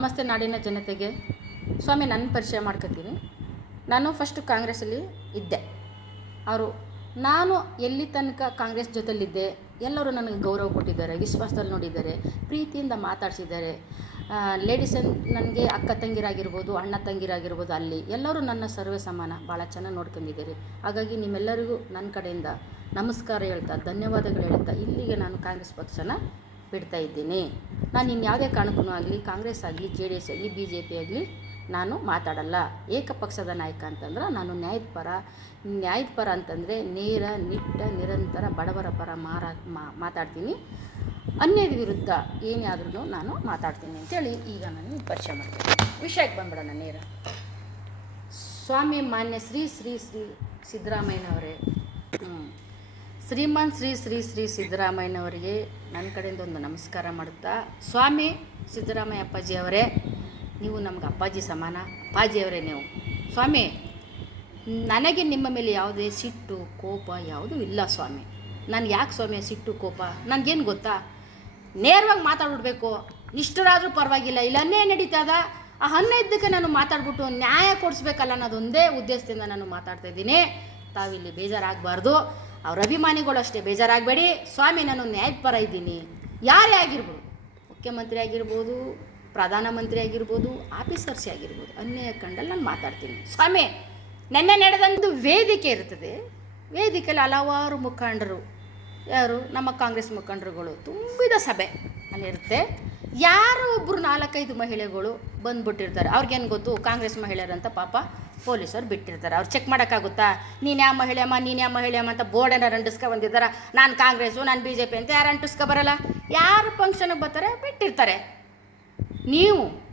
ನಮಸ್ತೆ ನಾಡಿನ ಜನತೆಗೆ. ಸ್ವಾಮಿ ನನ್ನ ಪರಿಚಯ ಮಾಡ್ಕೊತೀನಿ. ನಾನು ಫಸ್ಟು ಕಾಂಗ್ರೆಸ್ಸಲ್ಲಿ ಇದ್ದೆ. ಅವರು, ನಾನು ಎಲ್ಲಿ ತನಕ ಕಾಂಗ್ರೆಸ್ ಜೊತೆಲಿದ್ದೆ, ಎಲ್ಲರೂ ನನಗೆ ಗೌರವ ಕೊಟ್ಟಿದ್ದಾರೆ, ವಿಶ್ವಾಸದಲ್ಲಿ ನೋಡಿದ್ದಾರೆ, ಪ್ರೀತಿಯಿಂದ ಮಾತಾಡಿಸಿದ್ದಾರೆ. ಲೇಡೀಸ್ ನನಗೆ ಅಕ್ಕ ತಂಗಿರಾಗಿರ್ಬೋದು, ಅಣ್ಣ ತಂಗಿರಾಗಿರ್ಬೋದು ಅಲ್ಲಿ, ಎಲ್ಲರೂ ನನ್ನ ಸರ್ವೇ ಸಮಾನ, ಭಾಳ ಚೆನ್ನಾಗಿ ನೋಡ್ಕೊಂಡಿದ್ದೀರಿ. ಹಾಗಾಗಿ ನಿಮ್ಮೆಲ್ಲರಿಗೂ ನನ್ನ ಕಡೆಯಿಂದ ನಮಸ್ಕಾರ ಹೇಳ್ತಾ, ಧನ್ಯವಾದಗಳು ಹೇಳ್ತಾ, ಇಲ್ಲಿಗೆ ನಾನು ಕಾಂಗ್ರೆಸ್ ಪಕ್ಷನ ಬಿಡ್ತಾ ಇದ್ದೀನಿ. ನಾನು ಇನ್ಯಾವುದೇ ಕಾರಣಕ್ಕೂ ಆಗಲಿ, ಕಾಂಗ್ರೆಸ್ ಆಗಲಿ, ಜೆ ಡಿ ಎಸ್ ಆಗಲಿ, ಬಿ ಜೆ ಪಿ ಆಗಲಿ ನಾನು ಮಾತಾಡಲ್ಲ. ಏಕಪಕ್ಷದ ನಾಯಕ ಅಂತಂದ್ರೆ ನಾನು ನ್ಯಾಯದ ಪರ ನ್ಯಾಯದ ಪರ ಅಂತಂದರೆ ನೇರ, ನಿಟ್ಟ, ನಿರಂತರ ಬಡವರ ಪರ ಮಾರಾ ಮಾತಾಡ್ತೀನಿ. ಅನ್ಯದ ವಿರುದ್ಧ ಏನೇ ಆದ್ರೂ ನಾನು ಮಾತಾಡ್ತೀನಿ ಅಂತೇಳಿ ಈಗ ನಾನು ಪರಿಚಯ ಮಾಡ್ತೀನಿ. ವಿಷಯಕ್ಕೆ ಬಂದ್ಬಿಡೋಣ ನೇರ. ಸ್ವಾಮಿ ಮಾನ್ಯ ಶ್ರೀ ಶ್ರೀ ಶ್ರೀ ಸಿದ್ದರಾಮಯ್ಯನವರೇ. ಶ್ರೀಮಾನ್ ಶ್ರೀ ಶ್ರೀ ಶ್ರೀ ಸಿದ್ದರಾಮಯ್ಯನವರಿಗೆ ನನ್ನ ಕಡೆಯಿಂದ ಒಂದು ನಮಸ್ಕಾರ ಮಾಡುತ್ತಾ, ಸ್ವಾಮಿ ಸಿದ್ದರಾಮಯ್ಯ ಅಪ್ಪಾಜಿ ಅವರೇ, ನೀವು ನಮ್ಗೆ ಅಪ್ಪಾಜಿ ಸಮಾನ ಅಪ್ಪಾಜಿಯವರೇ ನೀವು. ಸ್ವಾಮಿ, ನನಗೆ ನಿಮ್ಮ ಮೇಲೆ ಯಾವುದೇ ಸಿಟ್ಟು, ಕೋಪ ಯಾವುದೂ ಇಲ್ಲ ಸ್ವಾಮಿ. ನಾನು ಯಾಕೆ ಸ್ವಾಮಿ ಸಿಟ್ಟು, ಕೋಪ? ನನಗೇನು ಗೊತ್ತಾ? ನೇರವಾಗಿ ಮಾತಾಡ್ಬಿಡ್ಬೇಕು. ನಿಷ್ಠರಾದರೂ ಪರವಾಗಿಲ್ಲ. ಇಲ್ಲ, ಅನ್ಯಾಯ ನಡೀತದ? ಆ ಹನ್ನೈದಕ್ಕೆ ನಾನು ಮಾತಾಡ್ಬಿಟ್ಟು ನ್ಯಾಯ ಕೊಡಿಸ್ಬೇಕಲ್ಲ ಅನ್ನೋದೊಂದೇ ಉದ್ದೇಶದಿಂದ ನಾನು ಮಾತಾಡ್ತಾ ಇದ್ದೀನಿ. ತಾವಿಲ್ಲಿ ಬೇಜಾರಾಗಬಾರ್ದು. ಅವ್ರ ಅಭಿಮಾನಿಗಳು ಅಷ್ಟೇ, ಬೇಜಾರಾಗಬೇಡಿ. ಸ್ವಾಮಿ, ನಾನು ನ್ಯಾಯಪರ ಇದ್ದೀನಿ. ಯಾರೇ ಆಗಿರ್ಬೋದು, ಮುಖ್ಯಮಂತ್ರಿ ಆಗಿರ್ಬೋದು, ಪ್ರಧಾನಮಂತ್ರಿ ಆಗಿರ್ಬೋದು, ಆಫೀಸರ್ಸ್ ಆಗಿರ್ಬೋದು, ಅನ್ಯಾಯ ಕಂಡಲ್ಲಿ ನಾನು ಮಾತಾಡ್ತೀನಿ. ಸ್ವಾಮಿ, ನೆನ್ನೆ ನಡೆದಂದು ವೇದಿಕೆ ಇರ್ತದೆ. ವೇದಿಕೆಯಲ್ಲಿ ಹಲವಾರು ಮುಖಂಡರು, ಯಾರು? ನಮ್ಮ ಕಾಂಗ್ರೆಸ್ ಮುಖಂಡರುಗಳು. ತುಂಬಿದ ಸಭೆ ಅಲ್ಲಿರುತ್ತೆ. ಯಾರೋ ಒಬ್ಬರು ನಾಲ್ಕೈದು ಮಹಿಳೆಗಳು ಬಂದ್ಬಿಟ್ಟಿರ್ತಾರೆ. ಅವ್ರಿಗೇನು ಗೊತ್ತು? ಕಾಂಗ್ರೆಸ್ ಮಹಿಳೆಯರಂತ ಪಾಪ ಪೊಲೀಸರು ಬಿಟ್ಟಿರ್ತಾರೆ. ಅವ್ರು ಚೆಕ್ ಮಾಡೋಕ್ಕಾಗುತ್ತಾ? ನೀನು ಯಾವ ಮಹಿಳೆ ಅಮ್ಮ? ನೀನು ಯಾವ ಮಹಿಳೆ ಅಮ್ಮ ಅಂತ ಬೋರ್ಡನ್ನು ಅಂಟಿಸ್ಕೊ ಬಂದಿದ್ದಾರೆ ನಾನು ಕಾಂಗ್ರೆಸ್ಸು, ನಾನು ಬಿ ಜೆ ಪಿ ಅಂತ ಯಾರು ಅಂಟಿಸ್ಕೊ ಬರಲ್ಲ? ಯಾರು ಫಂಕ್ಷನಿಗೆ ಬರ್ತಾರೆ? ಬಿಟ್ಟಿರ್ತಾರೆ. ನೀವು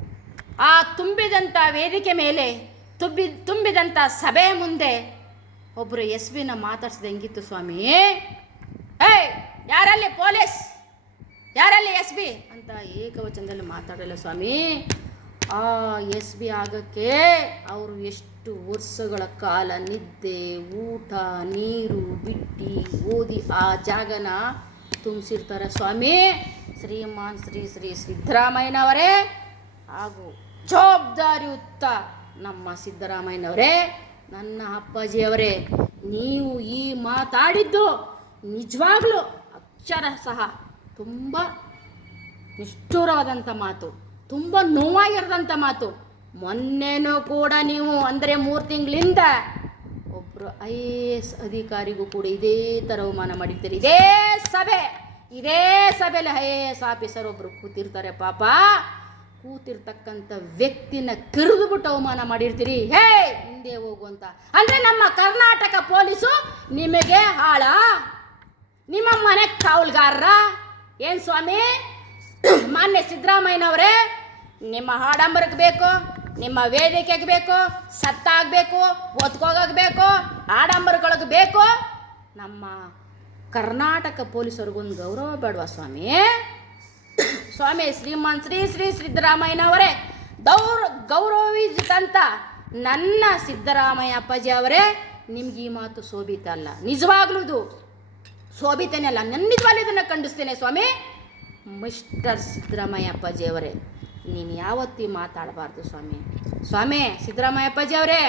ಆ ತುಂಬಿದಂಥ ವೇದಿಕೆ ಮೇಲೆ, ತುಂಬಿ ತುಂಬಿದಂಥ ಸಭೆ ಮುಂದೆ ಒಬ್ಬರು ಎಸ್ ಬಿನ ಮಾತಾಡ್ಸಿದ ಹೆಂಗಿತ್ತು ಸ್ವಾಮಿ? ಏಯ್! ಯಾರಲ್ಲಿ? ಪೊಲೀಸ್? ಯಾರಲ್ಲಿ ಎಸ್ ಬಿ ಅಂತ ಏಕವಚನದಲ್ಲಿ ಮಾತಾಡಲ್ಲ ಸ್ವಾಮಿ. ಆ ಎಸ್ ಬಿ ಆಗಕ್ಕೆ ಅವರು ಎಷ್ಟು ವರ್ಷಗಳ ಕಾಲ ನಿದ್ದೆ, ಊಟ, ನೀರು ಬಿಟ್ಟು ಓದಿ ಆ ಜಾಗನ ತುಂಬಿಸಿರ್ತಾರೆ ಸ್ವಾಮಿ. ಶ್ರೀಮಾನ್ ಶ್ರೀ ಶ್ರೀ ಸಿದ್ದರಾಮಯ್ಯನವರೇ ಹಾಗೂ ಜವಾಬ್ದಾರಿಯುತ್ತ ನಮ್ಮ ಸಿದ್ದರಾಮಯ್ಯನವರೇ, ನನ್ನ ಅಪ್ಪಾಜಿಯವರೇ, ನೀವು ಈ ಮಾತಾಡಿದ್ದು ನಿಜವಾಗ್ಲೂ ಅಕ್ಷರ ಸಹ ತುಂಬ ನಿಷ್ಠುರವಾದಂಥ ಮಾತು, ತುಂಬ ನೋವಾಗಿರೋದಂಥ ಮಾತು. ಮೊನ್ನೆನೂ ಕೂಡ ನೀವು ಅಂದರೆ ಮೂರು ತಿಂಗಳಿಂದ ಒಬ್ಬರು ಐ ಎ ಎಸ್ ಅಧಿಕಾರಿಗೂ ಕೂಡ ಇದೇ ಥರ ಅವಮಾನ ಮಾಡಿರ್ತೀರಿ. ಇದೇ ಸಭೆ, ಇದೇ ಸಭೆಯಲ್ಲಿ ಐ ಎ ಎಸ್ ಆಫೀಸರ್ ಒಬ್ಬರು ಕೂತಿರ್ತಾರೆ. ಪಾಪ ಕೂತಿರ್ತಕ್ಕಂಥ ವ್ಯಕ್ತಿನ ಕರೆದುಬಿಟ್ಟು ಅವಮಾನ ಮಾಡಿರ್ತೀರಿ. ಹೇ ಹಿಂದೆ ಹೋಗುವಂತ ಅಂದರೆ ನಮ್ಮ ಕರ್ನಾಟಕ ಪೊಲೀಸು ನಿಮಗೆ ಹಾಳ. ನಿಮ್ಮ ಮನೆ ಕಾವಲ್ಗಾರರ. ಏನು ಸ್ವಾಮಿ? ಮಾನ್ಯ ಸಿದ್ದರಾಮಯ್ಯನವರೇ, ನಿಮ್ಮ ಹಾಡಂಬರಕ್ಕೆ ಬೇಕು, ನಿಮ್ಮ ವೇದಿಕೆಗೆ ಬೇಕು, ಸತ್ತಾಗಬೇಕು ಒತ್ಕೋಗಬೇಕು ಆಡಂಬರಗಳಿಗೆ ಬೇಕು. ನಮ್ಮ ಕರ್ನಾಟಕ ಪೊಲೀಸರಿಗೊಂದು ಗೌರವ ಬೇಡವಾ ಸ್ವಾಮಿ? ಸ್ವಾಮಿ, ಶ್ರೀಮಾನ್ ಶ್ರೀ ಶ್ರೀ ಸಿದ್ದರಾಮಯ್ಯನವರೇ, ದೌರ್ ಗೌರವಿಸಿದಂಥ ನನ್ನ ಸಿದ್ದರಾಮಯ್ಯ ಅಪ್ಪಾಜಿ ಅವರೇ, ನಿಮ್ಗೆ ಈ ಮಾತು ಶೋಭಿತ ಅಲ್ಲ. ನಿಜವಾಗ್ಲೂ ಇದು ಶೋಭಿತನೇ ಅಲ್ಲ. ನನ್ನ ನಿಜವಾಗ್ಲೂ ಇದನ್ನು ಖಂಡಿಸ್ತೇನೆ ಸ್ವಾಮಿ. ಮಿಸ್ಟರ್ ಸಿದ್ದರಾಮಯ್ಯ ಅವರೇ ನೀನು ಯಾವತ್ತಿ ಮಾತಾಡಬಾರ್ದು ಸ್ವಾಮಿ. ಸ್ವಾಮಿ ಸಿದ್ದರಾಮಯ್ಯ ಅವರೇ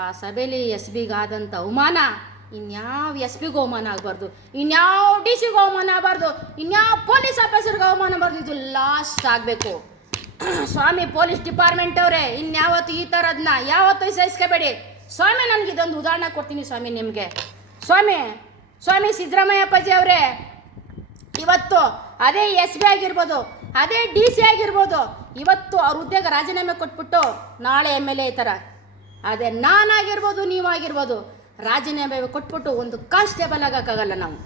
ಆ ಸಭೆಯಲ್ಲಿ ಎಸ್ ಬಿಗಾದಂಥ ಅವಮಾನ, ಇನ್ಯಾವ ಎಸ್ ಬಿಗೂ ಅವಮಾನ ಆಗಬಾರ್ದು, ಇನ್ಯಾವ ಡಿ ಸಿಗೂ ಅವಮಾನ ಆಗಬಾರ್ದು, ಇನ್ಯಾವ ಪೊಲೀಸ್ ಆಫೀಸರ್ಗೆ ಅವಮಾನ ಬಾರ್ದು ಇದು ಲಾಸ್ಟ್ ಆಗಬೇಕು. ಸ್ವಾಮಿ, ಪೊಲೀಸ್ ಡಿಪಾರ್ಟ್ಮೆಂಟ್ ಅವರೇ, ಇನ್ಯಾವತ್ತು ಈ ಥರದನ್ನ ಯಾವತ್ತು ಸಹಿಸ್ಕೋಬೇಡಿ ಸ್ವಾಮಿ, ನನಗೆ ಇದೊಂದು ಉದಾಹರಣೆ ಕೊಡ್ತೀನಿ ಸ್ವಾಮಿ ನಿಮಗೆ. ಸ್ವಾಮಿ ಸ್ವಾಮಿ ಸಿದ್ದರಾಮಯ್ಯ ಅಪ್ಪಾಜಿ ಅವರೇ ಇವತ್ತು ಅದೇ ಎಸ್ ಬಿ ಆಗಿರ್ಬೋದು, ಅದೇ ಡಿ ಸಿ ಆಗಿರ್ಬೋದು, ಇವತ್ತು ಅವ್ರ ಹುದ್ದೆಗೆ ರಾಜೀನಾಮೆ ಕೊಟ್ಬಿಟ್ಟು ನಾಳೆ ಎಂ ಎಲ್ ಎ ಈ ಥರ ಅದೇ ನಾನಾಗಿರ್ಬೋದು, ನೀವಾಗಿರ್ಬೋದು, ರಾಜೀನಾಮೆ ಕೊಟ್ಬಿಟ್ಟು ಒಂದು ಕಾನ್ಸ್ಟೇಬಲ್ ಆಗೋಕ್ಕಾಗಲ್ಲ ನಾವು.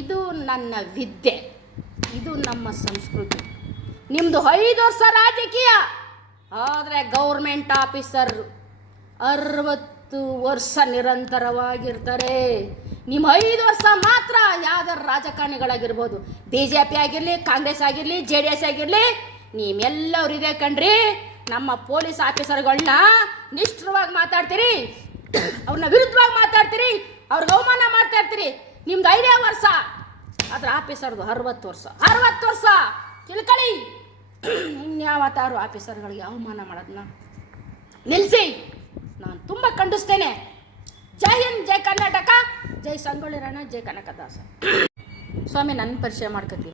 ಇದು ನನ್ನ ವಿದ್ಯೆ, ಇದು ನಮ್ಮ ಸಂಸ್ಕೃತಿ. ನಿಮ್ಮದು ಐದು ವರ್ಷ ರಾಜಕೀಯ, ಆದರೆ ಗೌರ್ಮೆಂಟ್ ಆಫೀಸರ್ ಅರವತ್ತು ವರ್ಷ ನಿರಂತರವಾಗಿರ್ತಾರೆ. ನಿಮ್ಮ ಐದು ವರ್ಷ ಮಾತ್ರ ಯಾವ್ದಾರು ರಾಜಕಾರಣಿಗಳಾಗಿರ್ಬೋದು. ಬಿ ಜೆ ಪಿ ಆಗಿರಲಿ, ಕಾಂಗ್ರೆಸ್ ಆಗಿರಲಿ, ಜೆ ಡಿ ಎಸ್ ಆಗಿರಲಿ ನೀವೆಲ್ಲವ್ರು ಇದೆ ಕಣ್ರಿ. ನಮ್ಮ ಪೊಲೀಸ್ ಆಫೀಸರ್ಗಳನ್ನ ನಿಷ್ಠುರವಾಗಿ ಮಾತಾಡ್ತೀರಿ. ಅವ್ರನ್ನ ವಿರುದ್ಧವಾಗಿ ಮಾತಾಡ್ತೀರಿ. ಅವ್ರಿಗೆ ಅವಮಾನ ಮಾಡ್ತಾ ಇರ್ತೀರಿ. ನಿಮ್ದು ಐದೇ ವರ್ಷ. ಅದ್ರ ಆಫೀಸರ್ದು ಅರವತ್ತು ವರ್ಷ. ಅರವತ್ತು ವರ್ಷ. ತಿಳ್ಕೊಳ್ಳಿ. ಇನ್ಯಾವತ್ತಾರು ಆಫೀಸರ್ಗಳಿಗೆ ಅವಮಾನ ಮಾಡೋದನ್ನ ನಿಲ್ಲಿಸಿ ನಾನು ತುಂಬ ಖಂಡಿಸ್ತೇನೆ. ಜೈ ಹಿಂದ್ ಜೈ ಕರ್ನಾಟಕ. ಜೈ ಸಂಗೊಳ್ಳಿ ರಾಣ ಜೈ ಕನಕದಾಸ. ಸ್ವಾಮಿ ನನ್ನ ಪರಿಚಯ ಮಾಡ್ಕೊತೀನಿ